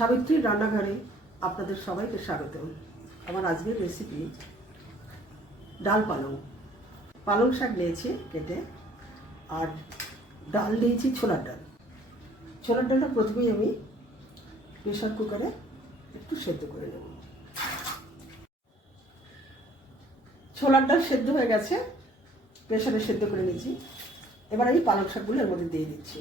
সাবিত্রীর রান্নাঘরে আপনাদের সবাইকে স্বাগত। আমার আজকের রেসিপি ডাল পালং। পালং শাক নিয়েছি কেটে, আর ডাল নিয়েছি ছোলার ডাল। ছোলার ডালটা প্রথমেই আমি প্রেশার কুকারে একটু সেদ্ধ করে নেব। ছোলার ডাল সেদ্ধ হয়ে গেছে, প্রেশারে সেদ্ধ করে নিয়েছি। এবার আমি পালং শাকগুলো এর মধ্যে দিয়ে দিচ্ছি।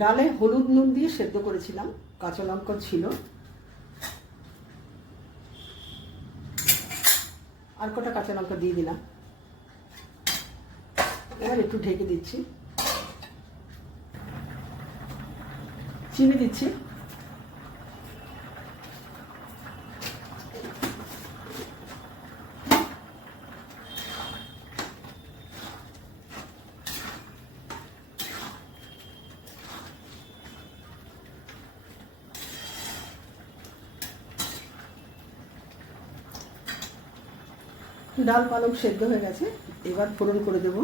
ডালে হলুদ নুন দিয়ে সেদ্ধ করেছিলাম, কাঁচা লঙ্কা ছিল, আর কটা কাঁচা লঙ্কা দিয়ে দিলাম। এবার একটু ঢেকে দিচ্ছি, চিনি দিচ্ছি, ডাল পালং সেদ্ধ হয়ে গেছে। এবার ফোড়ন করে দেব।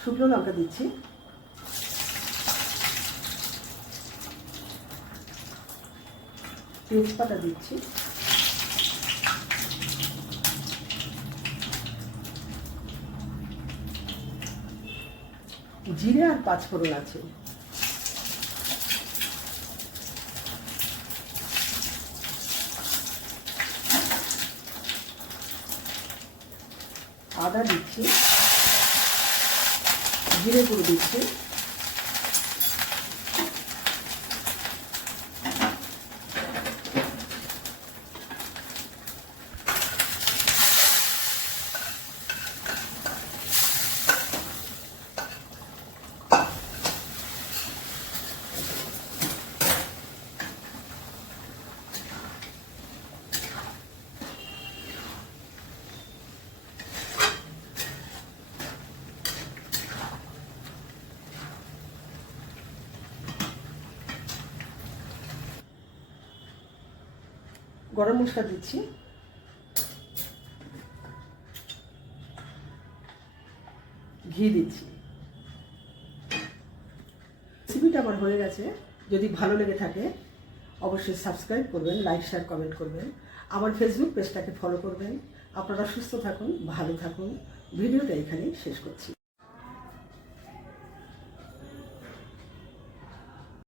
শুকনো লঙ্কা দিচ্ছি, তেজপাতা দিচ্ছি, জিরে আর পাঁচফোড়ন আছে। আদা দিচ্ছি, জিরে গুঁড়ো দিচ্ছি, গরম মশলা দিচ্ছি, ঘি দিচ্ছি। রেসিপিটা আমার হয়ে গেছে। যদি ভালো লেগে থাকে অবশ্যই সাবস্ক্রাইব করবেন, লাইক শেয়ার কমেন্ট করবেন, আমার ফেসবুক পেজটাকে ফলো করবেন। আপনারা সুস্থ থাকুন, ভালো থাকুন। ভিডিওটা এখানেই শেষ করছি।